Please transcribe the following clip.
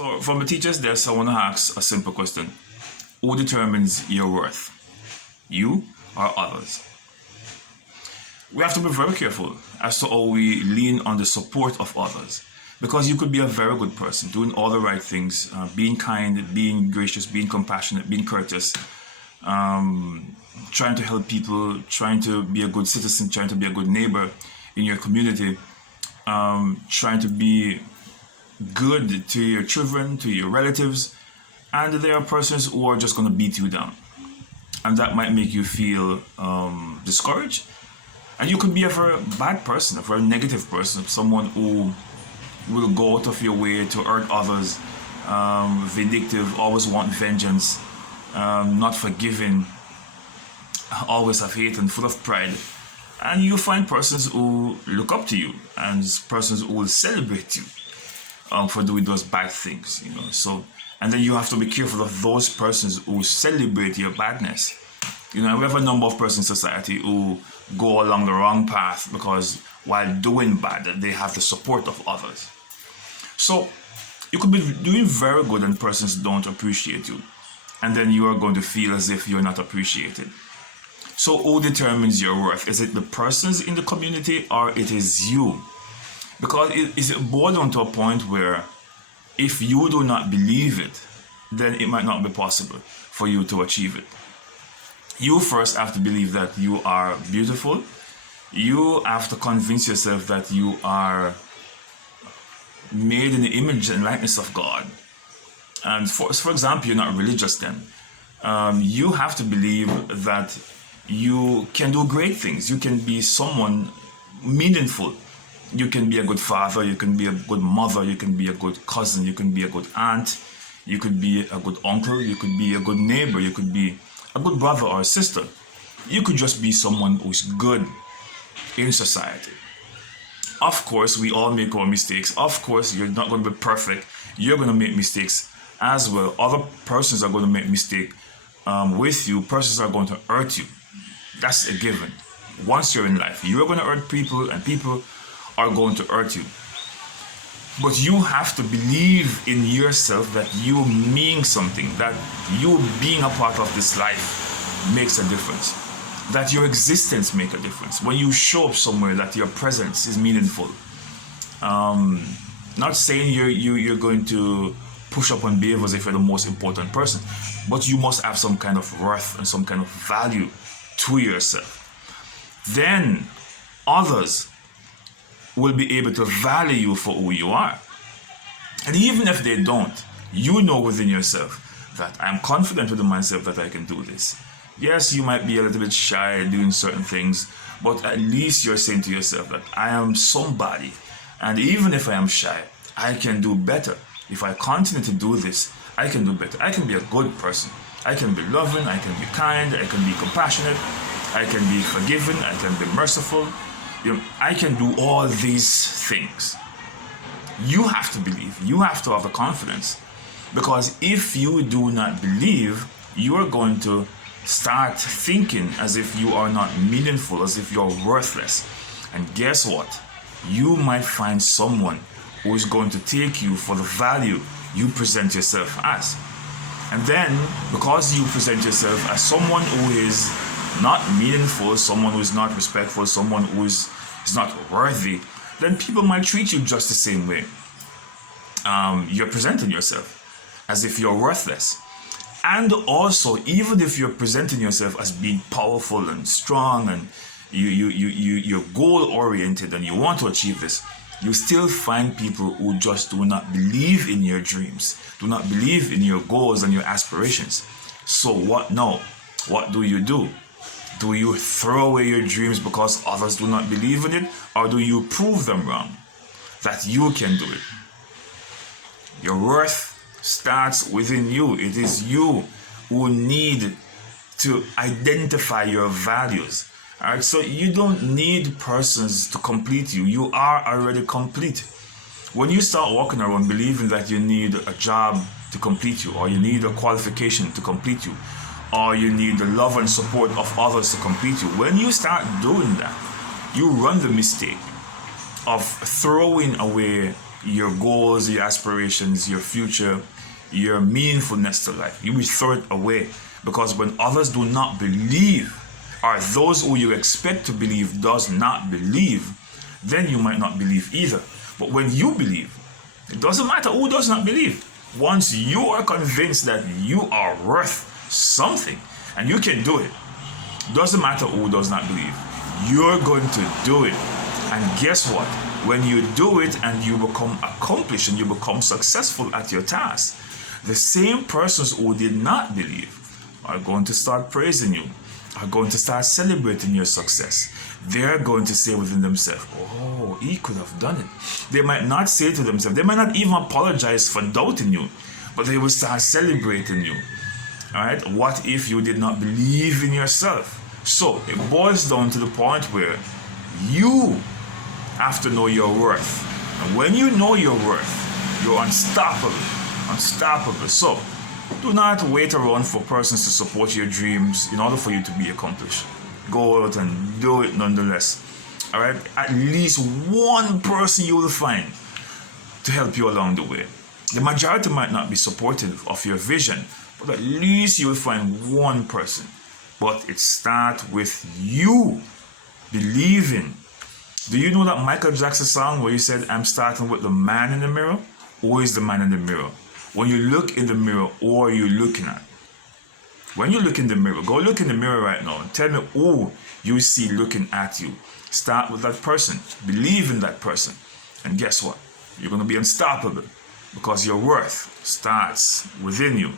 So, from the teacher's desk, I want to ask a simple question. Who determines your worth? You or others? We have to be very careful as to how we lean on the support of others. Because you could be a very good person, doing all the right things, being kind, being gracious, being compassionate, being courteous, trying to help people, trying to be a good citizen, trying to be a good neighbor in your community, trying to be good to your children, to your relatives, and there are persons who are just going to beat you down. And that might make you feel discouraged. And you could be a very bad person, a very negative person, someone who will go out of your way to hurt others, vindictive, always want vengeance, not forgiving, always have hate and full of pride. And you find persons who look up to you and persons who will celebrate you for doing those bad things, So, and then you have to be careful of those persons who celebrate your badness. We have a number of persons in society who go along the wrong path because while doing bad, they have the support of others. So you could be doing very good and persons don't appreciate you. And then you are going to feel as if you're not appreciated. So who determines your worth? Is it the persons in the community or it is you? Because it boils down to a point where if you do not believe it, then it might not be possible for you to achieve it. You first have to believe that you are beautiful. You have to convince yourself that you are made in the image and likeness of God. And for example, you're not religious then. You have to believe that you can do great things. You can be someone meaningful. You can be a good father, you can be a good mother, you can be a good cousin, you can be a good aunt, you could be a good uncle, you could be a good neighbor, you could be a good brother or a sister. You could just be someone who's good in society. Of course, we all make our mistakes. Of course, you're not going to be perfect. You're going to make mistakes as well. Other persons are going to make mistakes with you. Persons are going to hurt you. That's a given. Once you're in life, you're going to hurt people and people are going to hurt you. But you have to believe in yourself that you mean something, that you being a part of this life makes a difference, that your existence makes a difference. When you show up somewhere, that your presence is meaningful. Not saying you're going to push up and behave as if you're the most important person, but you must have some kind of worth and some kind of value to yourself. Then others will be able to value you for who you are. And even if they don't, you know within yourself that I'm confident within myself that I can do this. Yes, you might be a little bit shy doing certain things, but at least you're saying to yourself that I am somebody. And even if I am shy, I can do better. If I continue to do this, I can do better. I can be a good person. I can be loving, I can be kind, I can be compassionate, I can be forgiving, I can be merciful. I can do all these things. You have to believe. You have to have the confidence. Because if you do not believe, you are going to start thinking as if you are not meaningful, as if you're worthless. And guess what? You might find someone who is going to take you for the value you present yourself as. And then, because you present yourself as someone who is not meaningful, someone who is not respectful, someone who is not worthy, then people might treat you just the same way. You're presenting yourself as if you're worthless. And also, even if you're presenting yourself as being powerful and strong and you're goal-oriented and you want to achieve this, you still find people who just do not believe in your dreams, do not believe in your goals and your aspirations. So what now? What do? Do you throw away your dreams because others do not believe in it? Or do you prove them wrong? That you can do it? Your worth starts within you. It is you who need to identify your values. Alright, so you don't need persons to complete you. You are already complete. When you start walking around believing that you need a job to complete you, or you need a qualification to complete you, or you need the love and support of others to complete you, when you start doing that, you run the mistake of throwing away your goals, your aspirations, your future, your meaningfulness to life. You will throw it away, because when others do not believe, or those who you expect to believe does not believe, then you might not believe either. But when you believe, it doesn't matter who does not believe. Once you are convinced that you are worth something and you can do it, doesn't matter who does not believe, you're going to do it. And guess what? When you do it and you become accomplished and you become successful at your task, the same persons who did not believe are going to start praising you, are going to start celebrating your success. They're going to say within themselves, oh, he could have done it. They might not say to themselves, they might not even apologize for doubting you, but they will start celebrating you. All right? What if you did not believe in yourself? So it boils down to the point where you have to know your worth. And when you know your worth, you're unstoppable. Unstoppable. So do not wait around for persons to support your dreams in order for you to be accomplished. Go out and do it nonetheless. All right? At least one person you will find to help you along the way. The majority might not be supportive of your vision, but at least you will find one person. But it starts with you believing. Do you know that Michael Jackson song where he said, I'm starting with the man in the mirror? Who is the man in the mirror? When you look in the mirror, who are you looking at? When you look in the mirror, go look in the mirror right now and tell me who you see looking at you. Start with that person. Believe in that person. And guess what? You're going to be unstoppable, because your worth starts within you.